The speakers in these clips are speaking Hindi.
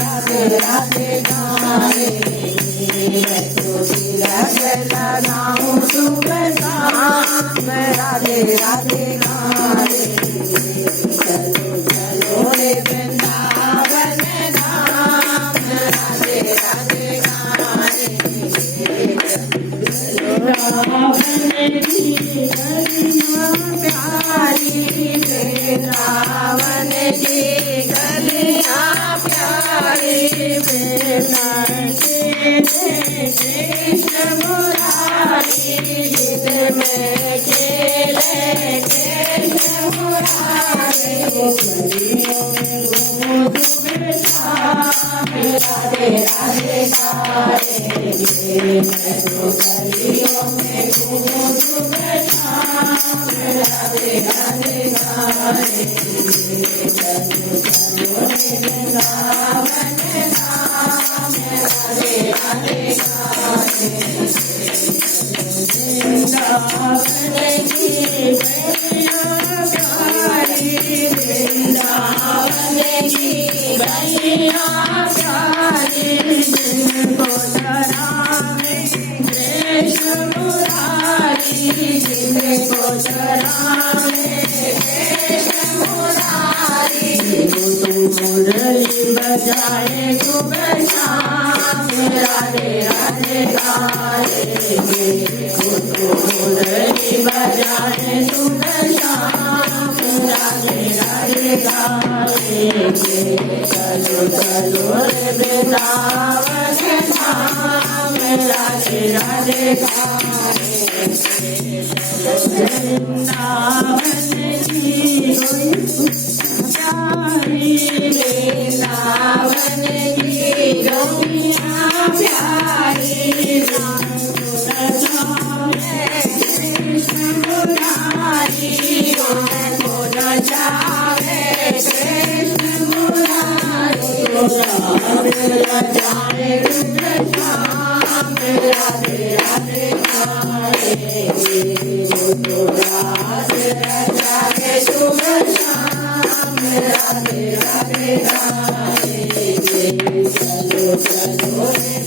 राधे राधे गाए मैं तो तिलक लगाऊं सुबह शाम राधे राधे गाए चलो चलो रे वृंदावन धाम राधे राधे गाए वृंदावन की गलियां प्यारी वृंदावन की गलियां प्यारी कृष्ण मुरारी गीत में खेले कृष्ण मुरारी गलियों में घूम राधे राधे गाए मैं तो गलियों में घूम राधे राधे गाए चलो चलो वृंदावन धाम राधे राधे गाए वृंदावन की गलियां प्यारी वृंदावन की गलियां प्यारी जिनको चरावे कृष्ण मुरारी जिनको चरावे कृष्ण मुरारी तो मुरली बजाए सुबह शाम राधे राधे गाए तो मुरली बजाए सुबह शाम राधे राधे गाए चलो चलो रे वृंदावन धाम राधे राधे गाए वृंदावन की प्यारी वृंदावन की गलियां प्यारी कृष्ण मुरारी को नचावे कृष्ण मुरारी जाए श्याम राधे राधे गाए तो रात रचाए सुबह शाम राधे राधे गाए चलो चलो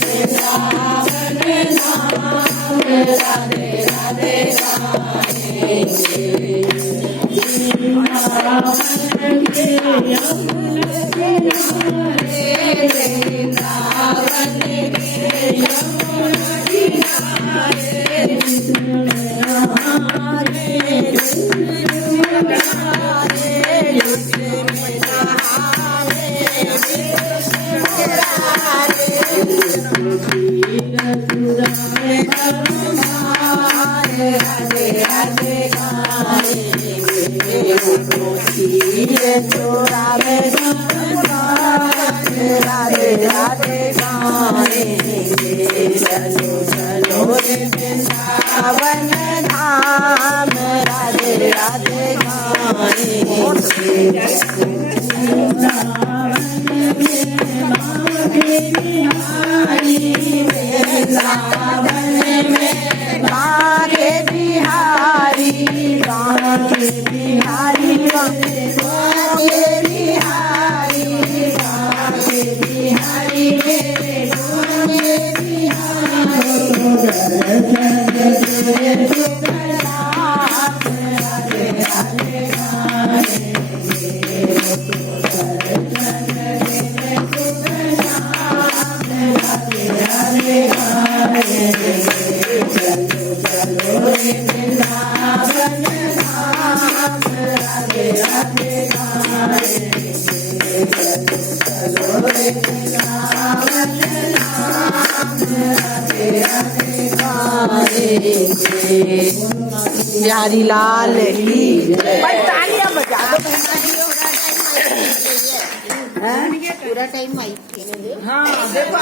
वृंदावन धाम राधे राधे गाए वृंदावन के यमुना किनारे वृंदावन के यमुना किनारे राधे राधे गाए चोरा में राधे राधे गाए चलो चलो वृंदावन धाम राधे राधे गाए वृंदावन में बांके बिहारी बांके बिहारी बांके बिहारी बांके बिहारी बांके बिहारी राधे राधे गाए राधे राधे गाए चलो वृंदावन धाम राधे राधे गाए चलो वृंदावन धाम राधे राधे गाए बिहारी लाल की तालियां बजा दो पूरा टाइम आई थी। हाँ देखो।